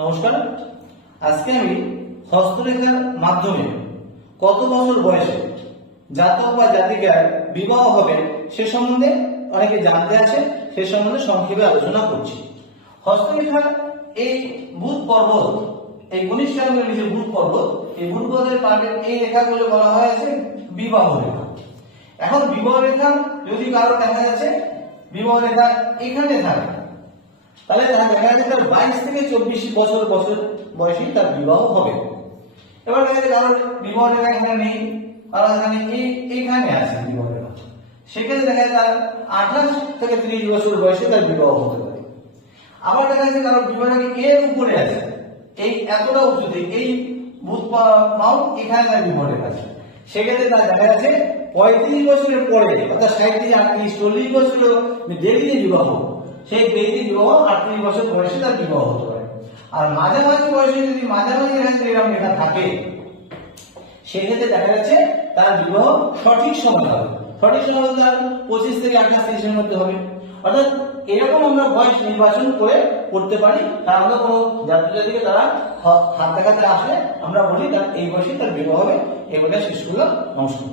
নমস্কার। আজকে আমি হস্তরেখার মাধ্যমে কত বছর বয়সে জাতক বা জাতিকার বিবাহ হবে সে সম্বন্ধে অনেকে জানতে আছে, সে সম্বন্ধে সংক্ষেপে আলোচনা করছি। হস্তরেখার এই বুধ পর্বত, এই কনিষ্ঠ নিচে বুধ পর্বত, এই বুধ পর্বতের পার্টের এই রেখাগুলো বলা হয় আছে বিবাহ রেখা। এখন বিবাহ রেখা যদি কারো দেখা যাচ্ছে বিবাহ রেখা এখানে থাকে, তাহলে দেখা যাচ্ছে তার 22 থেকে 24 বছর বয়সী তার বিবাহ হবে। এবার দেখা যাচ্ছে কারোর বিবাহ রেখা এখানে নেই, কারণ এখানে আছে বিবাহ রেখা, সেক্ষেত্রে দেখা যায় তার 28 থেকে 30 বছর বয়সে তার বিবাহ হতে পারে। আবার দেখা যাচ্ছে কারোর বিবাহ রেখা এর উপরে আছে, এই এতটা উঁচুতে, এই বুধ মাউন্ট এখানে তার বিবাহ রেখা আছে, সেক্ষেত্রে তার দেখা যাচ্ছে 35 বছরের পরে অর্থাৎ 60 থেকে 38 40 বছর দেরিতে বিবাহ, সেই দেরিতে বিবাহ 38 বছর বয়সে তার বিবাহ হতে পারে। আর মাঝামাঝি বয়সে যদি মাঝামাঝি এরকম লেখা থাকে, সেক্ষেত্রে দেখা যাচ্ছে তার বিবাহ সঠিক সময় হবে। সঠিক সময় তার 25 থেকে 28 এর মধ্যে হবে। অর্থাৎ এরকম আমরা বয়স নির্বাচন করে করতে পারি। তার আমরা কোনো জাতিকে তারা হাত দেখাতে আসলে আমরা বলি তার এই বয়সে তার বিবাহ হবে। এই বলে শেষ করলাম। নমস্কার।